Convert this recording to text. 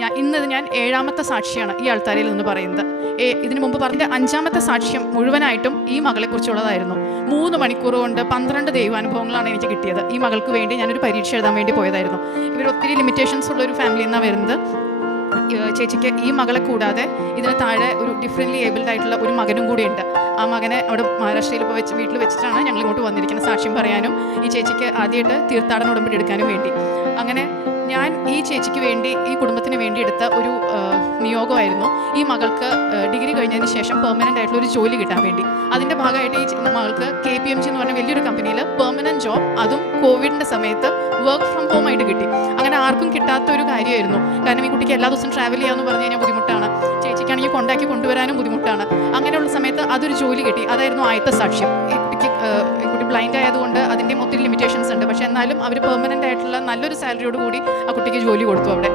ഞാൻ ഇന്നത് ഞാൻ ഏഴാമത്തെ സാക്ഷിയാണ് ഈ ആൾത്താരിൽ നിന്ന് പറയുന്നത്. ഏ ഇതിനു മുമ്പ് പറഞ്ഞ അഞ്ചാമത്തെ സാക്ഷ്യം മുഴുവനായിട്ടും ഈ മകളെക്കുറിച്ചുള്ളതായിരുന്നു മൂന്ന് മണിക്കൂർ കൊണ്ട് പന്ത്രണ്ട് ദൈവാനുഭവങ്ങളാണ് എനിക്ക് കിട്ടിയത്. ഈ മകൾക്ക് വേണ്ടി ഞാനൊരു പരീക്ഷ എഴുതാൻ വേണ്ടി പോയതായിരുന്നു. ഇവർ ഒത്തിരി ലിമിറ്റേഷൻസ് ഉള്ള ഒരു ഫാമിലിയിൽ നിന്നാണ് വരുന്നത്. ചേച്ചിക്ക് ഈ മകളെ കൂടാതെ ഇതിന് താഴെ ഒരു ഡിഫറെന്റ്ലി ഏബിൾഡ് ആയിട്ടുള്ള ഒരു മകനും കൂടിയുണ്ട് ആ മകനെ അവിടെ മഹാരാഷ്ട്രയിൽ ഇപ്പോൾ വെച്ച് വീട്ടിൽ വെച്ചിട്ടാണ് ഞങ്ങൾ ഇങ്ങോട്ട് വന്നിരിക്കുന്ന സാക്ഷ്യം പറയാനും ഈ ചേച്ചിക്ക് ആദ്യമായിട്ട് തീർത്ഥാടന ഉടമ്പടി എടുക്കാനും വേണ്ടി. അങ്ങനെ ഞാൻ ഈ ചേച്ചിക്ക് വേണ്ടി ഈ കുടുംബത്തിന് വേണ്ടി എടുത്ത ഒരു നിയോഗമായിരുന്നു. ഈ മകൾക്ക് ഡിഗ്രി കഴിഞ്ഞതിന് ശേഷം പെർമനന്റ് ആയിട്ടുള്ള ഒരു ജോലി കിട്ടാൻ വേണ്ടി. അതിന്റെ ഭാഗമായിട്ട് ഈ മകൾക്ക് കെ പി എം ജി എന്ന് പറഞ്ഞ വലിയൊരു കമ്പനിയിൽ പെർമനന്റ് ജോബ് അതും കോവിഡിന്റെ സമയത്ത് വർക്ക് ഫ്രം ഹോം ആയിട്ട് കിട്ടി. അങ്ങനെ ആർക്കും കിട്ടാത്ത ഒരു കാര്യമായിരുന്നു. കാരണം ഈ കുട്ടിക്ക് എല്ലാ ദിവസവും ട്രാവൽ ചെയ്യാമെന്ന് പറഞ്ഞു കഴിഞ്ഞാൽ ബുദ്ധിമുട്ടാണ്. ചേച്ചിക്കാണെങ്കിൽ കൊണ്ടാക്കി കൊണ്ടുവരാനും ബുദ്ധിമുട്ടാണ്. അങ്ങനെയുള്ള സമയത്ത് അതൊരു ജോലി കിട്ടി. അതായിരുന്നു ആദ്യത്തെ സാക്ഷ്യം ഈ കുട്ടിക്ക് കുട്ടി ബ്ലൈൻഡ് ആയതുകൊണ്ട് അതിന്റെയും ഒത്തിരി ലിമിറ്റേഷൻസ് എന്നാലും അവർ പെർമനന്റ് ആയിട്ടുള്ള നല്ലൊരു സാലറിയോട് കൂടി ആ കുട്ടിക്ക് ജോലി കൊടുത്തു അവിടെ.